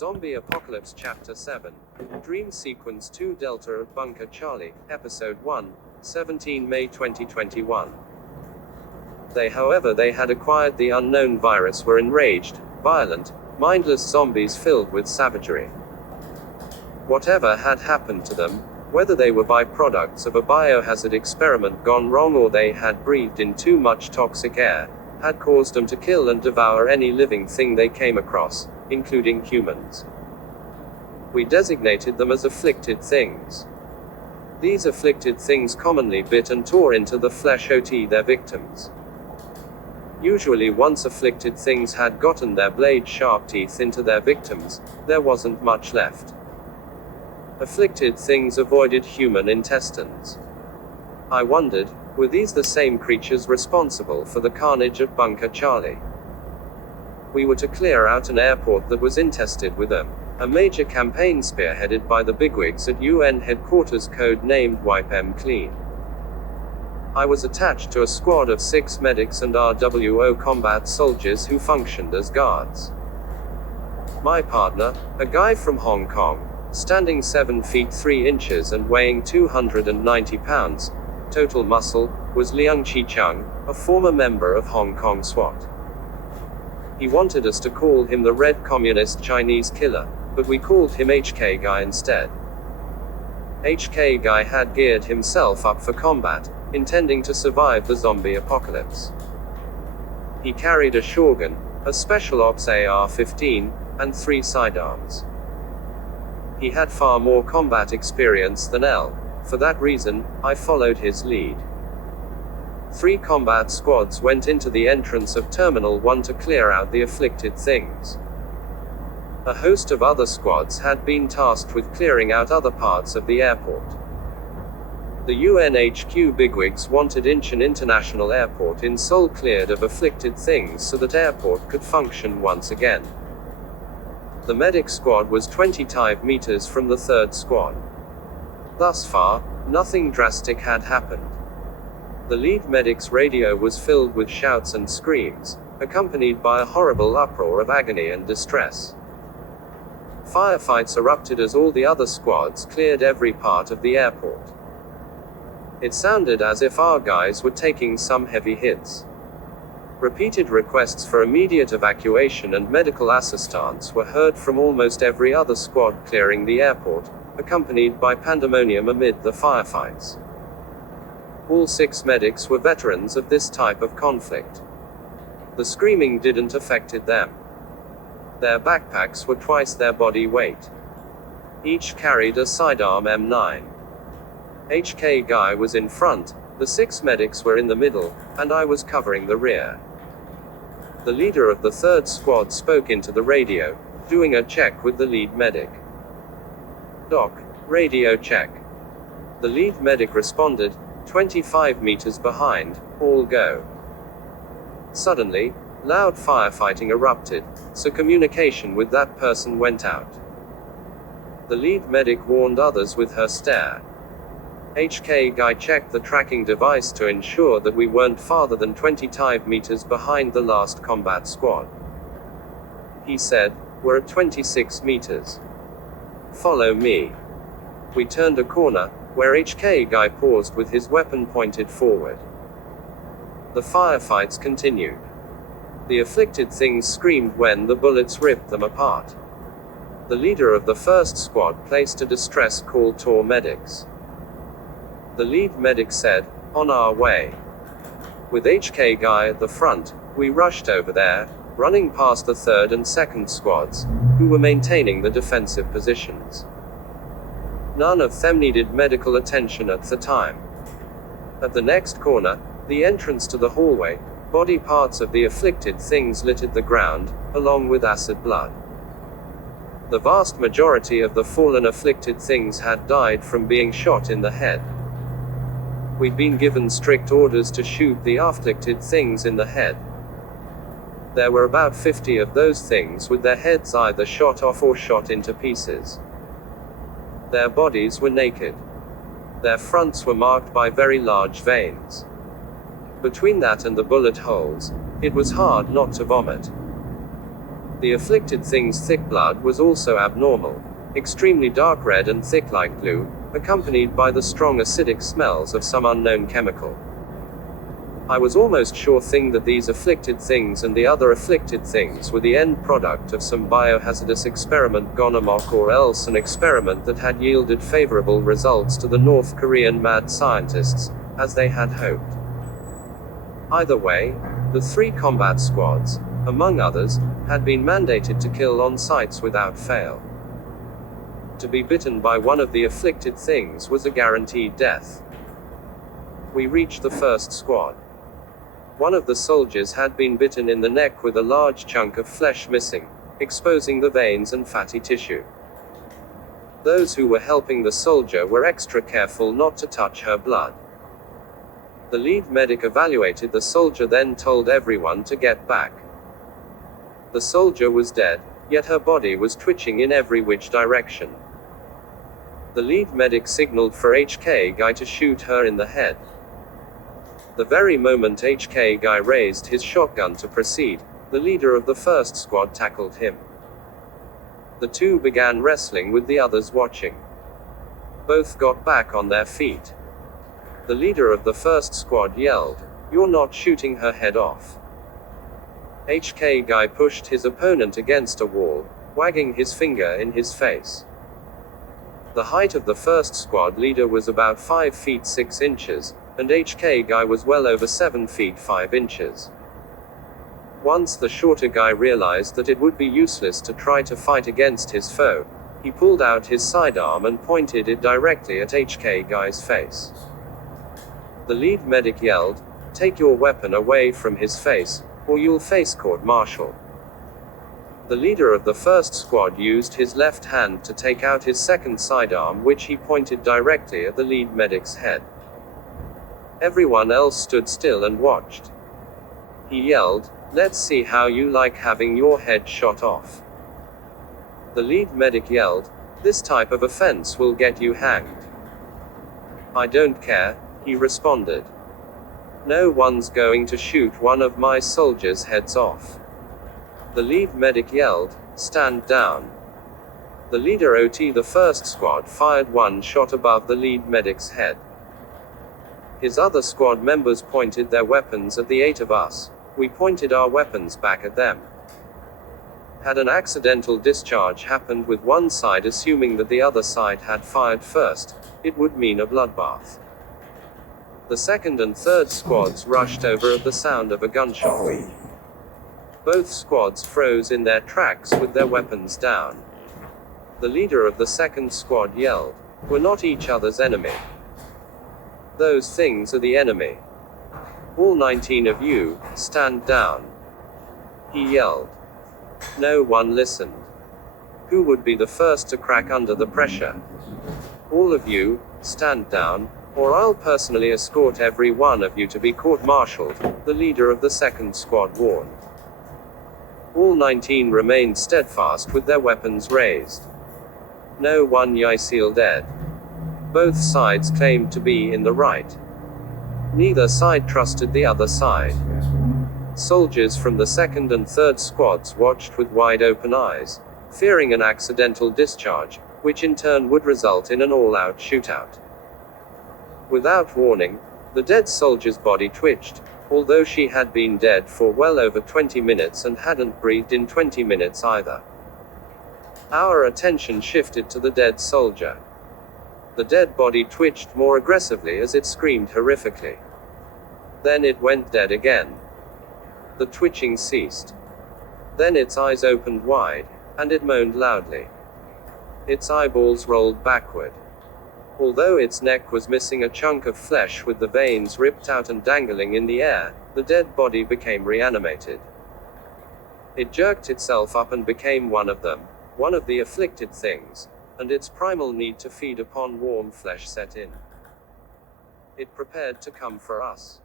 Zombie Apocalypse Chapter 7. Dream Sequence 2 Delta of Bunker Charlie, Episode 1, 17 May 2021. However, they had acquired the unknown virus, were enraged, violent, mindless zombies filled with savagery. Whatever had happened to them, whether they were byproducts of a biohazard experiment gone wrong or they had breathed in too much toxic air, had caused them to kill and devour any living thing they came across, including humans. We designated them as afflicted things. These afflicted things commonly bit and tore into the flesh of their victims. Usually once afflicted things had gotten their blade-sharp teeth into their victims, there wasn't much left. Afflicted things avoided human intestines. I wondered, were these the same creatures responsible for the carnage at Bunker Charlie? We were to clear out an airport that was infested with them, a major campaign spearheaded by the bigwigs at UN headquarters, code-named Wipe 'Em Clean. I was attached to a squad of 6 medics and RWO combat soldiers who functioned as guards. My partner, a guy from Hong Kong, standing 7 feet 3 inches and weighing 290 pounds, total muscle, was Liang Chi-chung, a former member of Hong Kong SWAT. He wanted us to call him the Red Communist Chinese Killer, but we called him HK Guy instead. HK Guy had geared himself up for combat, intending to survive the zombie apocalypse. He carried a shotgun, a special ops AR-15, and 3 sidearms. He had far more combat experience than L. For that reason, I followed his lead. 3 combat squads went into the entrance of Terminal 1 to clear out the afflicted things. A host of other squads had been tasked with clearing out other parts of the airport. The UNHQ bigwigs wanted Incheon International Airport in Seoul cleared of afflicted things so that airport could function once again. The medic squad was 25 meters from the 3rd squad. Thus far, nothing drastic had happened. The lead medic's radio was filled with shouts and screams, accompanied by a horrible uproar of agony and distress. Firefights erupted as all the other squads cleared every part of the airport. It sounded as if our guys were taking some heavy hits. Repeated requests for immediate evacuation and medical assistance were heard from almost every other squad clearing the airport, accompanied by pandemonium amid the firefights. All 6 medics were veterans of this type of conflict. The screaming didn't affect them. Their backpacks were twice their body weight. Each carried a sidearm M9. HK Guy was in front, the 6 medics were in the middle, and I was covering the rear. The leader of the 3rd squad spoke into the radio, doing a check with the lead medic. "Doc, radio check." The lead medic responded, 25 meters behind, all go. Suddenly, loud firefighting erupted, so communication with that person went out. The lead medic warned others with her stare. HK Guy checked the tracking device to ensure that we weren't farther than 25 meters behind the last combat squad. He said, "We're at 26 meters. Follow me." We turned a corner, where HK Guy paused with his weapon pointed forward. The firefights continued. The afflicted things screamed when the bullets ripped them apart. The leader of the 1st squad placed a distress call to medics. The lead medic said, "On our way." With HK Guy at the front, we rushed over there, running past the 3rd and 2nd squads, who were maintaining the defensive positions. None of them needed medical attention at the time. At the next corner, the entrance to the hallway, body parts of the afflicted things littered the ground, along with acid blood. The vast majority of the fallen afflicted things had died from being shot in the head. We'd been given strict orders to shoot the afflicted things in the head. There were about 50 of those things with their heads either shot off or shot into pieces. Their bodies were naked. Their fronts were marked by very large veins. Between that and the bullet holes, it was hard not to vomit. The afflicted thing's thick blood was also abnormal, extremely dark red and thick like glue, accompanied by the strong acidic smells of some unknown chemical. I was almost sure that these afflicted things and the other afflicted things were the end product of some biohazardous experiment gone amok, or else an experiment that had yielded favorable results to the North Korean mad scientists, as they had hoped. Either way, the 3 combat squads, among others, had been mandated to kill on sites without fail. To be bitten by one of the afflicted things was a guaranteed death. We reached the first squad. One of the soldiers had been bitten in the neck with a large chunk of flesh missing, exposing the veins and fatty tissue. Those who were helping the soldier were extra careful not to touch her blood. The lead medic evaluated the soldier, then told everyone to get back. The soldier was dead, yet her body was twitching in every which direction. The lead medic signaled for HK Guy to shoot her in the head. The very moment HK Guy raised his shotgun to proceed, the leader of the first squad tackled him. The two began wrestling with the others watching. Both got back on their feet. The leader of the first squad yelled, "You're not shooting her head off." HK Guy pushed his opponent against a wall, wagging his finger in his face. The height of the first squad leader was about 5 feet 6 inches, and HK Guy was well over 7 feet 5 inches. Once the shorter guy realized that it would be useless to try to fight against his foe, he pulled out his sidearm and pointed it directly at HK Guy's face. The lead medic yelled, "Take your weapon away from his face, or you'll face court-martial." The leader of the first squad used his left hand to take out his second sidearm, which he pointed directly at the lead medic's head. Everyone else stood still and watched. He yelled, "Let's see how you like having your head shot off." The lead medic yelled, "This type of offense will get you hanged." "I don't care," he responded. "No one's going to shoot one of my soldiers' heads off." The lead medic yelled, "Stand down." The leader of the first squad fired one shot above the lead medic's head. His other squad members pointed their weapons at the 8 of us. We pointed our weapons back at them. Had an accidental discharge happened with one side, assuming that the other side had fired first, it would mean a bloodbath. The second and third squads rushed over at the sound of a gunshot. Both squads froze in their tracks with their weapons down. The leader of the second squad yelled, "We're not each other's enemy. Those things are the enemy. All 19 of you, stand down." He yelled. No one listened. Who would be the first to crack under the pressure? "All of you, stand down, or I'll personally escort every one of you to be court-martialed," the leader of the second squad warned. All 19 remained steadfast with their weapons raised. No one yell dead. Both sides claimed to be in the right. Neither side trusted the other side. Soldiers from the second and third squads watched with wide open eyes, fearing an accidental discharge, which in turn would result in an all-out shootout. Without warning, the dead soldier's body twitched, although she had been dead for well over 20 minutes and hadn't breathed in 20 minutes either. Our attention shifted to the dead soldier. The dead body twitched more aggressively as it screamed horrifically. Then it went dead again. The twitching ceased. Then its eyes opened wide, and it moaned loudly. Its eyeballs rolled backward. Although its neck was missing a chunk of flesh with the veins ripped out and dangling in the air, the dead body became reanimated. It jerked itself up and became one of them, one of the afflicted things, and its primal need to feed upon warm flesh set in. It prepared to come for us.